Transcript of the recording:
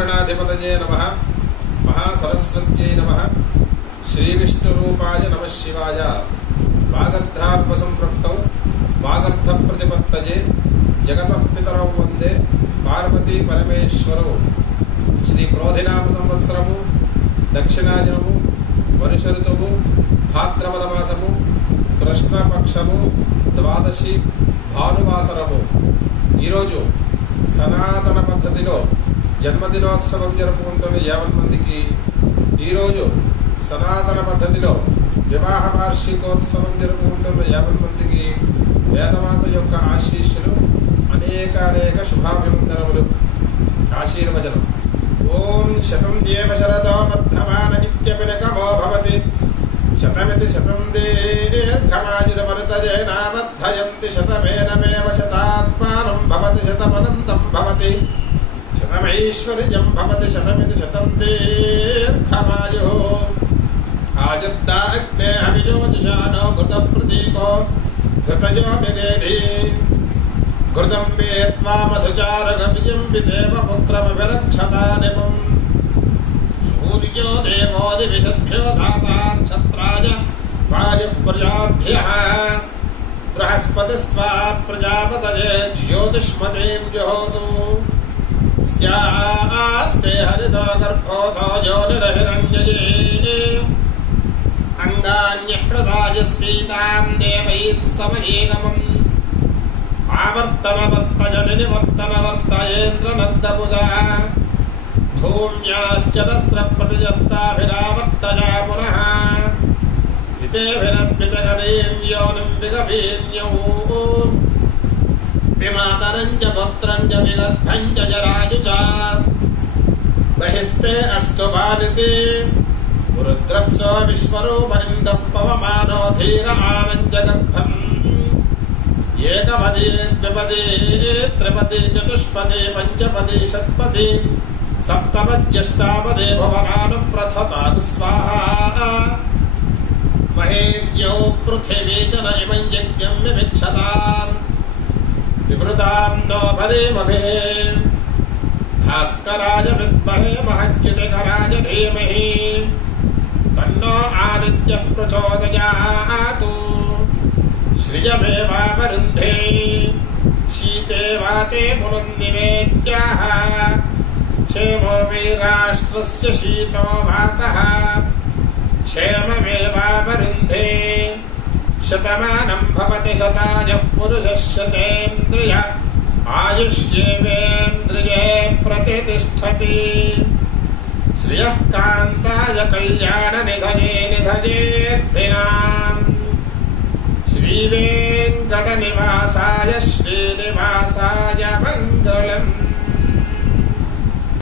महागणाधिपतये नमः। महासरस्वत्यै नमः। श्रीविष्णुरूपाय नमः शिवाय। वागर्धात्मसंपृक्तौ वागर्धप्रतिपत्तये जगतः पितरौ वन्दे पार्वती परमेश्वरौ। श्री क्रोधिनाम संवत्सरము దక్షిణాయనము వర్ష ఋతువు భాద్రపద మాసము కృష్ణపక్షము ద్వాదశి భానువాసరము. ఈరోజు సనాతన పద్ధతిలో జన్మదినోత్సవం జరుపుకుంటున్న 50 మందికి, ఈరోజు సనాతన పద్ధతిలో వివాహ వార్షికోత్సవం జరుపుకుంటున్న 50 మందికి వేదమాత యొక్క ఆశీస్సులు, అనేక శుభాభివందనములు, ఆశీర్వచనం. ఓం శతం దేవ శరదో వర్ధమాన నిత్యపినకమో భవతి శతమితి శతం దీర్ఘమాయురమరుతయేనావర్ధయంతి శతమేనమేవ శతాత్మానం భవతి శతమనంతం భవతి శతమైశ్వర్యం భవతి శతమితి శతం దీర్ఘమాయుః. ఆజర్తా అగ్నే హవిజోజుషానో ఘృతప్రతీకో ఘృతజో వినేధి ఘృతం వేత్వా మధుచారగమియం విదేవ పుత్రమభిరక్షతా నిపుం. సూర్యో దేవో దివిషద్భ్యో ధాతా క్షత్రాయ వాయుః ప్రజాభ్యః బృహస్పతిస్త్వా ప్రజాపతయే జ్యోతిష్మతీం జుహోతు. స్యాస్తే హరితో గర్భోతో జ్యోతిరహిరణ్యయే అంగాన్యహృదాయ సీతాం దేవైః సమయేగమం. ఆవర్తనవర్తజనివర్తనవర్తయేంద్రనర్దబుధా ధూమ్యాశ్చరస్రప్రతిజస్తాభిరావర్తజా పునః వితేభిరద్వితగరీర్యోనిం విగభీర్యౌ విమాతరం చ పుత్రం చ విగర్భం చ జరాయు చ బహిస్తే అస్తు భారతి రుద్రప్సో విశ్వరూపనిందః పవమానో ధీర ఆనంజగర్భం. ఏకపది ద్విపది త్రిపది చతుష్పది పంచపది షట్పది సప్తపద్యష్టాపదే భువనాను ప్రథతాగు స్వాహా. మహేజ్యో పృథివీ చ ఇమం యజ్ఞం విమిక్షతాం వివృతాం నో భరేమభిః. భాస్కరాయ విద్మహే మహద్యుతికరాయ ధీమహి తన్నో ఆదిత్యః ప్రచోదయాతు. శ్రియమేవావరుంధే శీతే వాతే పునర్నివేద్యాః క్షేమో వై రాష్ట్రస్య శీతో వాతః క్షేమమేవావరుంధే. శతమానం భవతి శతాయః పురుషः శతేంద్రియ ఆయుష్యేవేంద్రియే ప్రతిష్టతి. శ్రియః కాంతాయ కళ్యాణ నిధయే నిధయేర్ధినాం. శ్రీవేంకట నివాసాయ శ్రీనివాసాయ